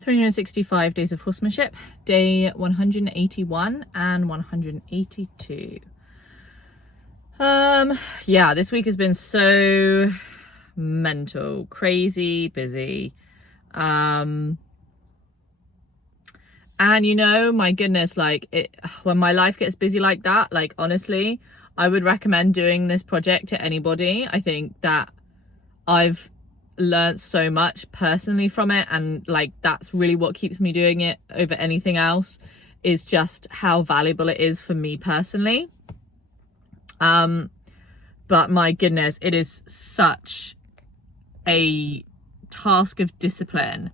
365 Days of Horsemanship, day 181 and 182. Yeah, this week has been so mental, crazy, busy. And you know, my goodness, like when my life gets busy like that, like honestly, I would recommend doing this project to anybody. I think that I've learned so much personally from it, and like that's really what keeps me doing it over anything else, is just how valuable it is for me personally. But my goodness, it is such a task of discipline.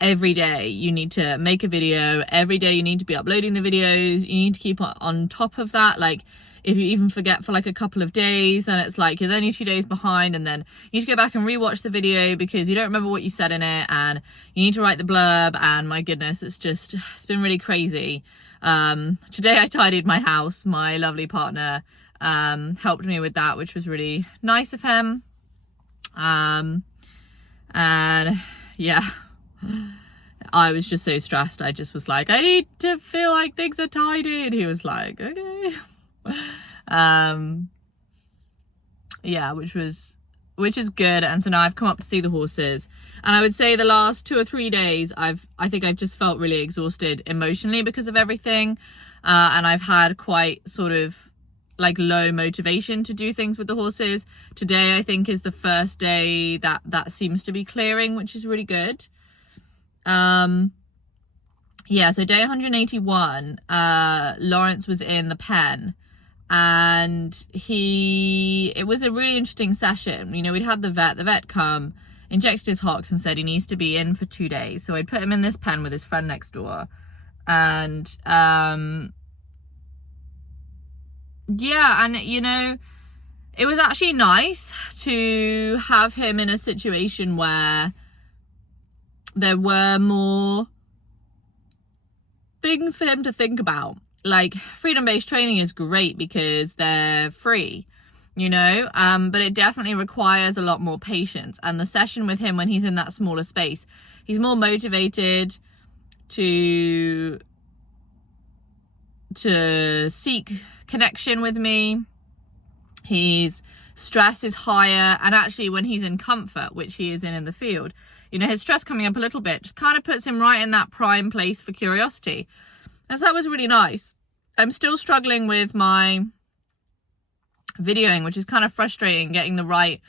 Every day you need to make a video, every day you need to be uploading the videos, you need to keep on top of that. Like if you even forget for like a couple of days, then it's like you're only 2 days behind, and then you need to go back and rewatch the video because you don't remember what you said in it, and you need to write the blurb, and my goodness, it's been really crazy. Today I tidied my house. My lovely partner helped me with that, which was really nice of him. And yeah, I was just so stressed. I just was like, I need to feel like things are tidied. He was like, okay. Yeah, which is good. And so now I've come up to see the horses, and I would say the last 2 or 3 days I think I've just felt really exhausted emotionally because of everything, and I've had quite sort of like low motivation to do things with the horses. Today I think is the first day that seems to be clearing, which is really good. Yeah, so day 181, Lawrence was in the pen, and it was a really interesting session. You know, we'd had the vet come, injected his hocks, and said he needs to be in for 2 days. So I'd put him in this pen with his friend next door, and yeah, and you know, it was actually nice to have him in a situation where there were more things for him to think about. Like freedom-based training is great because they're free, you know, but it definitely requires a lot more patience. And the session with him, when he's in that smaller space, he's more motivated to seek connection with me. His stress is higher, and actually when he's in comfort, which he is in the field, you know, his stress coming up a little bit just kind of puts him right in that prime place for curiosity. And so that was really nice. I'm still struggling with my videoing, which is kind of frustrating, getting the right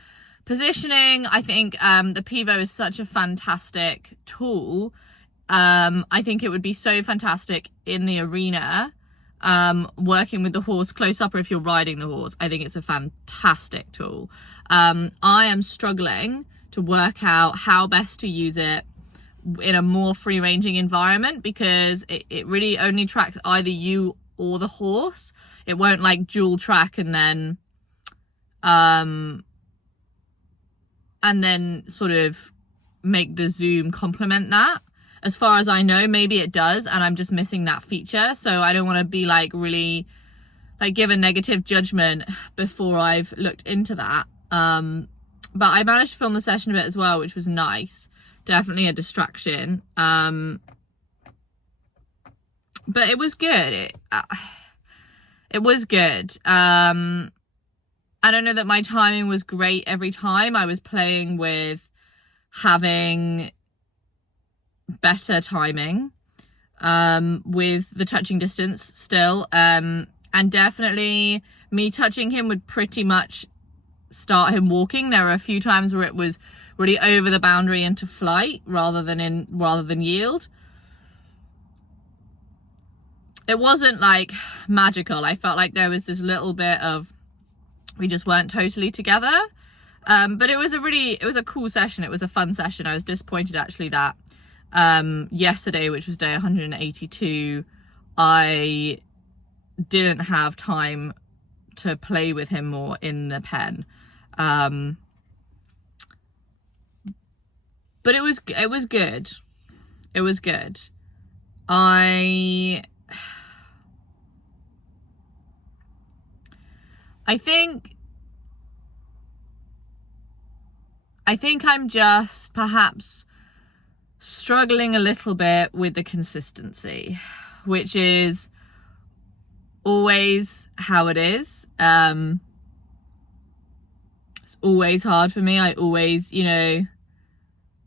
positioning. I think the Pivo is such a fantastic tool. I think it would be so fantastic in the arena, working with the horse close up, or if you're riding the horse. I think it's a fantastic tool. I am struggling to work out how best to use it in a more free-ranging environment, because it really only tracks either you or the horse. It won't like dual track and then sort of make the zoom complement that. As far as I know, maybe it does, and I'm just missing that feature. So I don't want to be like really like give a negative judgment before I've looked into that. But I managed to film the session a bit as well, which was nice. Definitely a distraction. But it was good. It was good. I don't know that my timing was great every time. I was playing with having better timing with the touching distance still, and definitely me touching him would pretty much start him walking. There were a few times where it was really over the boundary into flight rather than yield. It wasn't like magical. I felt like there was this little bit of, we just weren't totally together. But it was a cool session. It was a fun session. I was disappointed actually that yesterday, which was day 182, I didn't have time to play with him more in the pen. But it was good. It was good. I think I'm just perhaps struggling a little bit with the consistency, which is always how it is. It's always hard for me. I always, and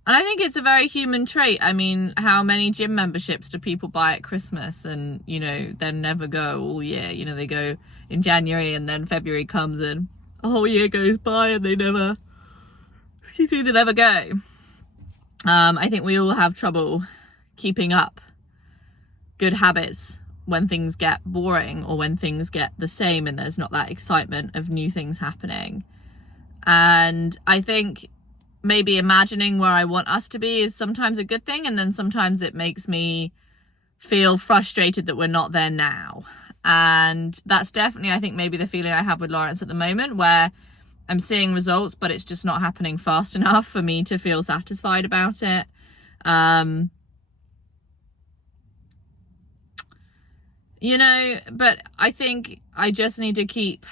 I think it's a very human trait. I mean, how many gym memberships do people buy at Christmas and, then never go all year? They go in January and then February comes and a whole year goes by and they never go. I think we all have trouble keeping up good habits when things get boring or when things get the same and there's not that excitement of new things happening. And I think maybe imagining where I want us to be is sometimes a good thing, and then sometimes it makes me feel frustrated that we're not there now. And that's definitely, I think, maybe the feeling I have with Lawrence at the moment, where I'm seeing results, but it's just not happening fast enough for me to feel satisfied about it. But I think I just need to keep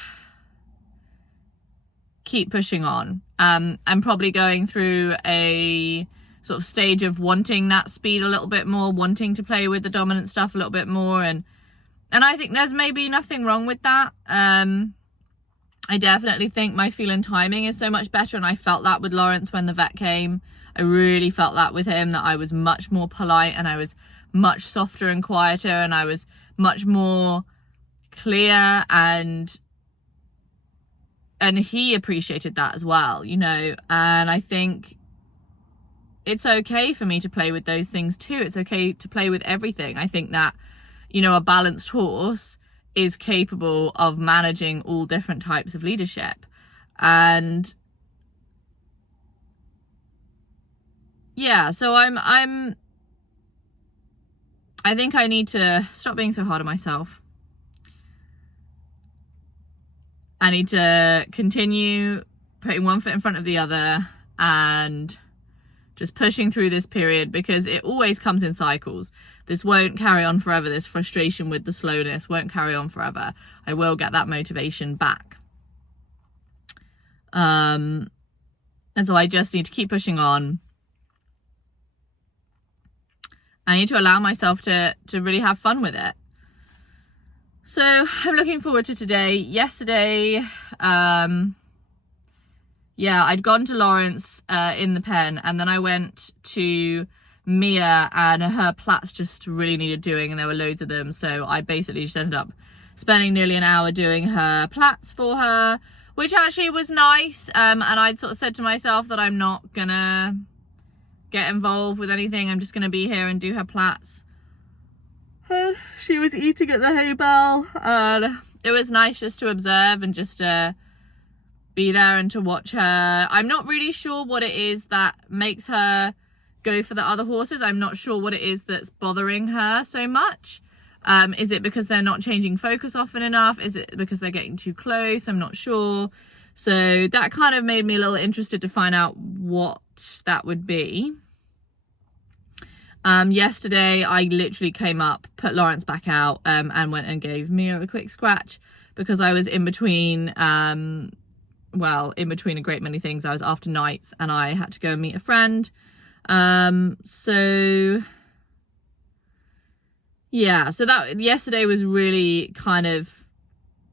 pushing on. I'm probably going through a sort of stage of wanting that speed a little bit more, wanting to play with the dominant stuff a little bit more. And I think there's maybe nothing wrong with that. I definitely think my feel and timing is so much better. And I felt that with Lawrence when the vet came. I really felt that with him, that I was much more polite and I was much softer and quieter and I was much more clear, and he appreciated that as well, and I think it's okay for me to play with those things too. It's okay to play with everything. I think that, a balanced horse is capable of managing all different types of leadership. And yeah, so I think I need to stop being so hard on myself. I need to continue putting one foot in front of the other and just pushing through this period, because it always comes in cycles. This won't carry on forever. This frustration with the slowness won't carry on forever. I will get that motivation back. And so I just need to keep pushing on. I need to allow myself to really have fun with it. So I'm looking forward to today. Yesterday, I'd gone to Lawrence in the pen, and then I went to Mia, and her plaits just really needed doing, and there were loads of them. So I basically just ended up spending nearly an hour doing her plaits for her, which actually was nice. And I'd sort of said to myself that I'm not gonna get involved with anything. I'm just gonna be here and do her plaits. She was eating at the hay bale, and it was nice just to observe and just to be there and to watch her. I'm not really sure what it is that makes her go for the other horses. I'm not sure what it is that's bothering her so much. Is it because they're not changing focus often enough? Is it because they're getting too close? I'm not sure. So that kind of made me a little interested to find out what that would be. Yesterday I literally came up, put Lawrence back out, and went and gave Mia a quick scratch, because I was in between a great many things. I was after nights and I had to go and meet a friend. So that yesterday was really kind of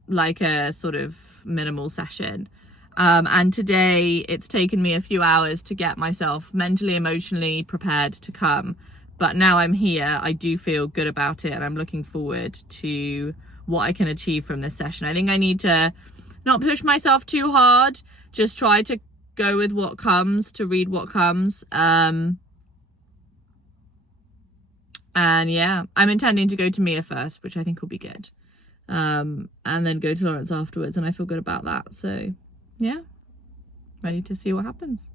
like a sort of minimal session. And today it's taken me a few hours to get myself mentally, emotionally prepared to come. But now I'm here, I do feel good about it, and I'm looking forward to what I can achieve from this session. I think I need to not push myself too hard, just try to go with what comes, to read what comes. And yeah, I'm intending to go to Mia first, which I think will be good. And then go to Lawrence afterwards, and I feel good about that. So yeah, ready to see what happens.